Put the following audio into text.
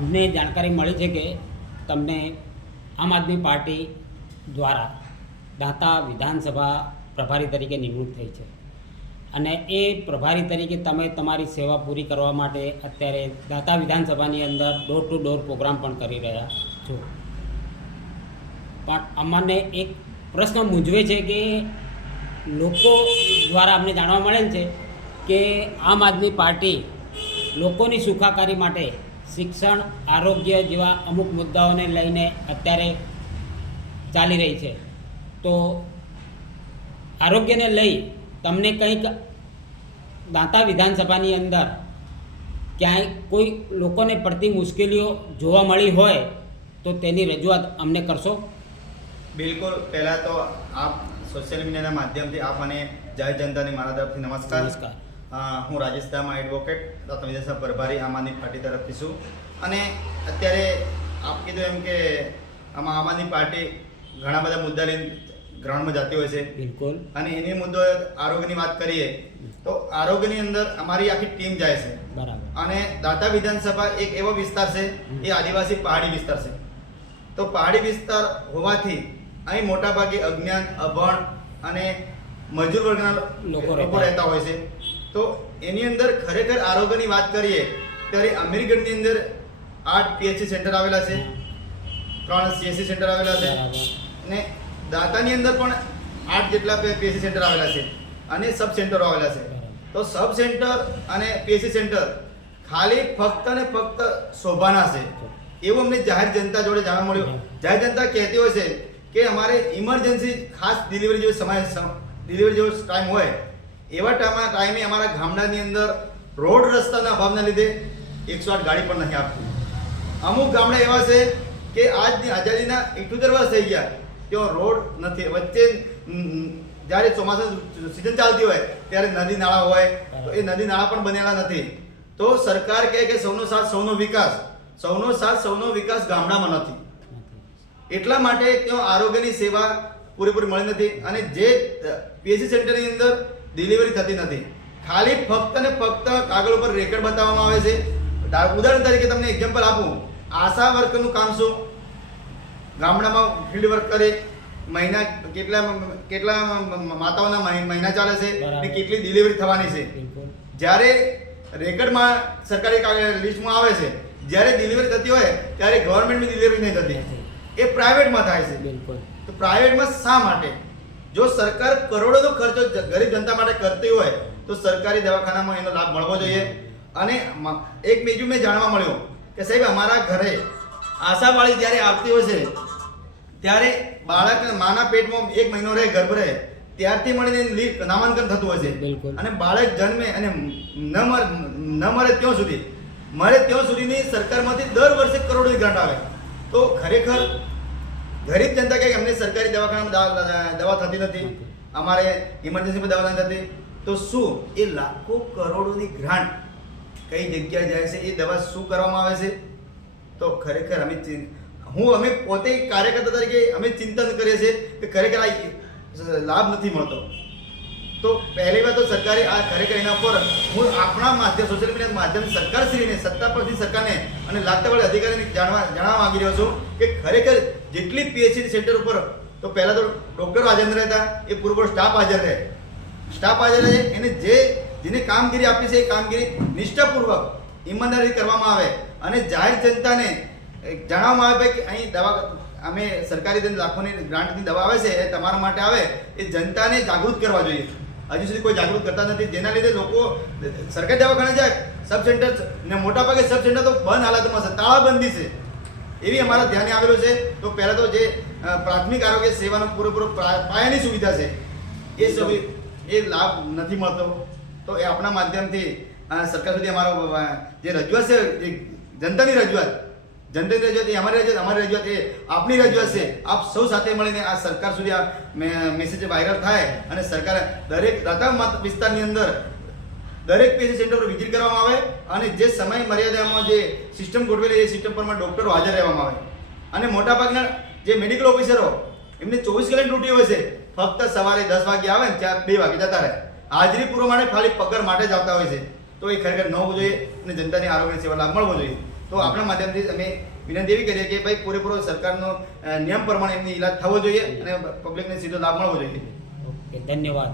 અમને જાણકારી મળી છે કે તમને આમ આદમી પાર્ટી દ્વારા દાંતા વિધાનસભા પ્રભારી તરીકે નિમણૂક થઈ છે અને એ પ્રભારી તરીકે તમે તમારી સેવા પૂરી કરવા માટે અત્યારે દાંતા વિધાનસભાની અંદર ડોર ટુ ડોર પ્રોગ્રામ પણ કરી રહ્યા છો. પણ અમને એક પ્રશ્ન મૂંઝવે છે કે લોકો દ્વારા અમને જાણવા મળેલ છે કે આમ આદમી પાર્ટી લોકોની સુખાકારી માટે શિક્ષણ, આરોગ્ય જેવા અમુક મુદ્દાઓને લઈને અત્યારે ચાલી રહી છે. તો આરોગ્યને લઈ તમને કંઈક દાંતા વિધાનસભાની અંદર ક્યાંય કોઈ લોકોને પડતી મુશ્કેલીઓ જોવા મળી હોય તો તેની રજૂઆત અમને કરશો? બિલકુલ. પહેલાં તો આપ સોશિયલ મીડિયાના માધ્યમથી આપ અને જાહેર જનતાને મારા તરફથી નમસ્કાર. હું રાજેશ દામા એડવોકેટ દાંતા વિધાનસભા પ્રભારી આમ આદમી પાર્ટી તરફથી છું. અને અત્યારે આપ કીધું એમ કે આમાં આમ આદમી પાર્ટી ઘણા બધા મુદ્દા લઈને ગ્રાઉન્ડમાં જતી હોય છે. બિલકુલ. અને એની મુદ્દો આરોગ્યની વાત કરીએ તો આરોગ્યની અંદર અમારી આખી ટીમ જાય છે. બરાબર. અને દાંતા વિધાનસભા એક એવો વિસ્તાર છે એ આદિવાસી પહાડી વિસ્તાર છે. તો પહાડી વિસ્તાર હોવાથી અહીં મોટાભાગે અજ્ઞાન, અભણ અને મજૂર વર્ગના લોકો રહેતા હોય છે. તો એની અંદર ખરેખર આરોગ્યની વાત કરીએ ત્યારે અમીરગઢની અંદર 8 PHC સેન્ટર આવેલા છે, 3 CHC સેન્ટર આવેલા છે અને દાંતાની અંદર પણ 8 જેટલા PHC સેન્ટર આવેલા છે અને સબ સેન્ટરો આવેલા છે. તો સબ સેન્ટર અને PHC સેન્ટર ખાલી ફક્ત ને ફક્ત શોભાના છે એવું અમને જાહેર જનતા જોડે જાણવા મળ્યું. જાહેર જનતા કહેતી હોય છે કે અમારે ઇમરજન્સી ખાસ ડિલિવરી જેવો ટાઈમ હોય એવા ટાઈમે અમારા ગામડાની અંદર રોડ રસ્તાના અભાવના લીધે 108 ગાડી પણ નહીં આપતું. અમુક ગામડા એવા છે કે આજની આઝાદીના 78 વર્ષ થઈ ગયા તેઓ રોડ નથી. વચ્ચે જ્યારે ચોમાસાની સિઝન ચાલતી હોય ત્યારે નદી નાળા હોય તો એ નદી નાળા પણ બનેલા નથી. તો સરકાર કહે કે સૌનો સાથ સૌનો વિકાસ, સૌનો સાથ સૌનો વિકાસ ગામડામાં નથી. એટલા માટે ત્યાં આરોગ્યની સેવા પૂરેપૂરી મળી નથી અને જે PHC સેન્ટરની અંદર ડિલિવરી થતી નથી. ખાલી ફક્ત ને ફક્ત કાગળ ઉપર રેકર્ડ બતાવવામાં આવે છે. ઉદાહરણ તરીકે તમને એક્ઝામ્પલ આપું, આશા વર્કરનું કામ શું? ગામડામાં ફિલ્ડ વર્ક કરે, મહિના કેટલા માતાઓના મહિના ચાલે છે અને કેટલી ડિલિવરી થવાની છે. જ્યારે રેકર્ડમાં સરકારી લિસ્ટમાં આવે છે, જ્યારે ડિલિવરી થતી હોય ત્યારે ગવર્મેન્ટની ડિલિવરી નહીં થતી, એ પ્રાઇવેટમાં થાય છે. બિલકુલ. તો પ્રાઇવેટમાં શા માટે? જો સરકાર કરોડોનો ખર્ચો ગરીબ જનતા માટે કરતી હોય તો સરકારી દવાખાનામાં એનો લાભ મળવો જોઈએ. અને એક બીજું મેં જાણવા મળ્યું કે સાહેબ અમારા ઘરે આશાવાળી જ્યારે આવતી હોય છે ત્યારે બાળક માના પેટમાં 1 મહિનો રહે, ગર્ભ રહે ત્યારથી મળીને નામાંકન થતું હોય છે. અને બાળક જન્મે અને ન મરે ત્યાં સુધી સુધીની સરકારમાંથી દર વર્ષે કરોડોની ગ્રાન્ટ આવે. તો ખરેખર ગરીબ જનતા કહે કે અમને સરકારી દવાખાનામાં દવા થતી નથી, અમારે ઇમરજન્સીમાં દવા નથી થતી. તો શું એ લાખો કરોડોની ગ્રાન્ટ કઈ જગ્યાએ જાય છે? એ દવા શું કરવામાં આવે છે? તો ખરેખર અમે પોતે કાર્યકર્તા તરીકે અમે ચિંતન કરીએ છીએ કે ખરેખર આ લાભ નથી મળતો. તો પહેલી વાત તો સરકારે આ ખરેખર એના પર હું આપણા માધ્યમ સોશિયલ મીડિયા માધ્યમ સરકારશ્રીને, સત્તા પરથી સરકારને અને લાગતાવાળી અધિકારીને જણાવવા માંગી રહ્યો છું કે ખરેખર જેટલી PHC સેન્ટર ઉપર તો પહેલાં તો ડૉક્ટરો હાજર ન રહેતા, એ પૂરો સ્ટાફ હાજર રહે. એને જેને કામગીરી આપી છે એ કામગીરી નિષ્ઠાપૂર્વક ઈમાનદારી કરવામાં આવે અને જાહેર જનતાને જણાવવામાં આવે કે અહીં દવા અમે સરકારી લાખોની ગ્રાન્ટની દવા આવે છે એ તમારા માટે આવે, એ જનતાને જાગૃત કરવા જોઈએ. હજુ સુધી કોઈ જાગૃત કરતા નથી, જેના લીધે લોકો સરકારી દવાખાને જાય, સબ સેન્ટર ને મોટાભાગે સબ સેન્ટર તો બંધ હાલતમાં છે, તાળાબંધી છે એવી અમારા ધ્યાને આવેલું છે. તો પહેલાં તો જે પ્રાથમિક આરોગ્ય સેવાનો પૂરેપૂરો પાયાની સુવિધા છે એ લાભ નથી મળતો. તો એ આપણા માધ્યમથી સરકાર સુધી અમારો જે રજૂઆત છે, જે જનતાની રજૂઆત એ અમારી રજૂઆત એ આપની રજૂઆત છે. આપ સૌ સાથે મળીને આ સરકાર સુધી આ મેસેજ વાયરલ થાય અને સરકાર દરેક દાંતા વિસ્તારની અંદર દરેક PHC સેન્ટર પર વિઝિટ કરવામાં આવે અને જે સમય મર્યાદામાં જે સિસ્ટમ ગોઠવેલી એ સિસ્ટમ પરમાં ડૉક્ટરો હાજર રહેવામાં આવે. અને મોટાભાગના જે મેડિકલ ઓફિસરો એમને 24 કલાક ડ્યુટી હોય છે, ફક્ત સવારે 10 વાગે આવે ને ત્યાં 2 વાગે જતા રહે. હાજરી પૂરવા માટે ખાલી પગાર માટે જ આવતા હોય છે. તો એ ખરેખર ન હોવું જોઈએ અને જનતાની આરોગ્ય સેવા લાભ મળવો જોઈએ. તો આપણા માધ્યમથી અમે વિનંતી એવી કરીએ કે ભાઈ પૂરેપૂરો સરકારનો નિયમ પ્રમાણે એમની ઈલાજ થવો જોઈએ અને પબ્લિકને સીધો લાભ મળવો જોઈએ. ઓકે, ધન્યવાદ.